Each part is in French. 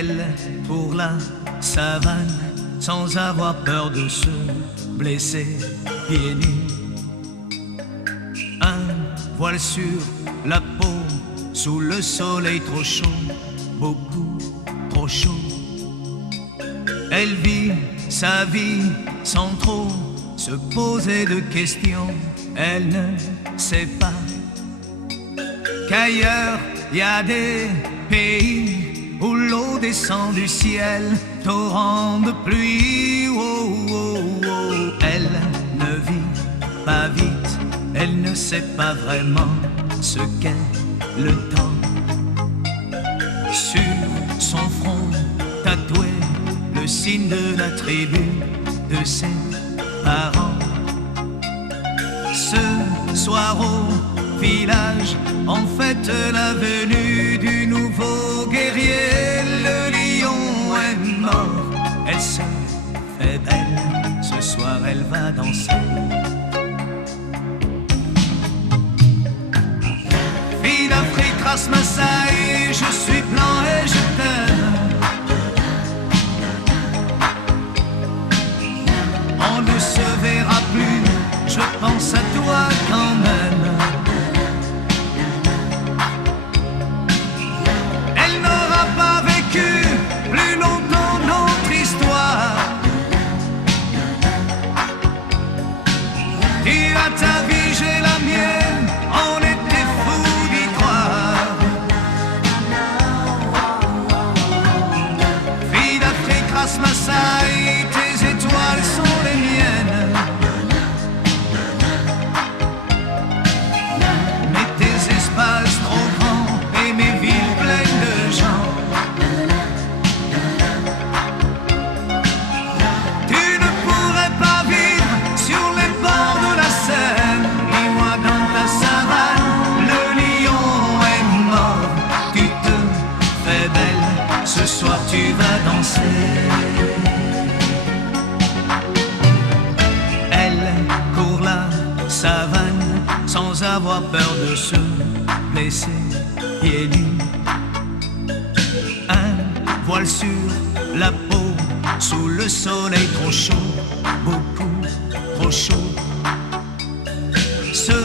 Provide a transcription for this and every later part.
Elle pour la savane, sans avoir peur de se blesser pieds nus. Un voile sur la peau, sous le soleil trop chaud, beaucoup trop chaud. Elle vit sa vie sans trop se poser de questions. Elle ne sait pas qu'ailleurs y a des pays où l'eau descend du ciel, torrent de pluie. Oh, oh, oh. Elle ne vit pas vite, elle ne sait pas vraiment ce qu'est le temps. Sur son front tatoué le signe de la tribu de ses parents. Ce soir au village, on fête la venue du nouveau guerrier. Le lion est mort, elle se fait belle, ce soir elle va danser. Fille d'Afrique, race Maasai, je suis blanc et je t'aime. On ne se verra plus, je pense à toi quand même. Elle n'aura pas vécu plus longtemps notre histoire. Tu as ta vie, j'ai la mienne, on était fous d'y croire. Fille d'Afrique, race Maasai, tes étoiles sont les miennes. Mais tes espaces trop grands et mes villes pleines de gens. Tu ne pourrais pas vivre sur les bords de la Seine, ni moi dans ta savane. Le lion est mort, tu te fais belle, ce soir tu vas danser. Savane, sans avoir peur de se blesser pieds nus. Un voile sur la peau, sous le soleil trop chaud, beaucoup trop chaud. Ce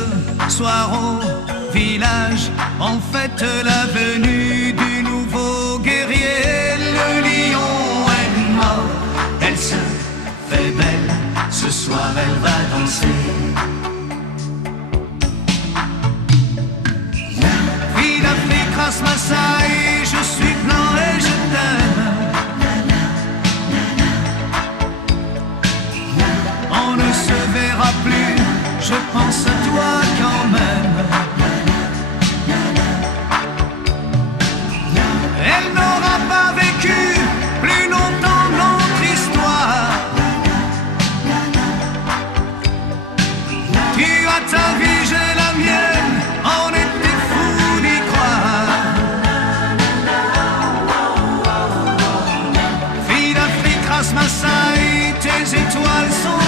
soir au village, on fête la venue du nouveau guerrier. Le lion est mort, elle se fait belle, ce soir elle va danser. Race Maasai, je suis blanc et je t'aime. On ne se verra plus, je pense à toi quand même. Elle n'aura pas vécu plus longtemps notre histoire. Tu as ta vie, j'ai la mienne, on était fous d'y croire. Maasai, tes étoiles sont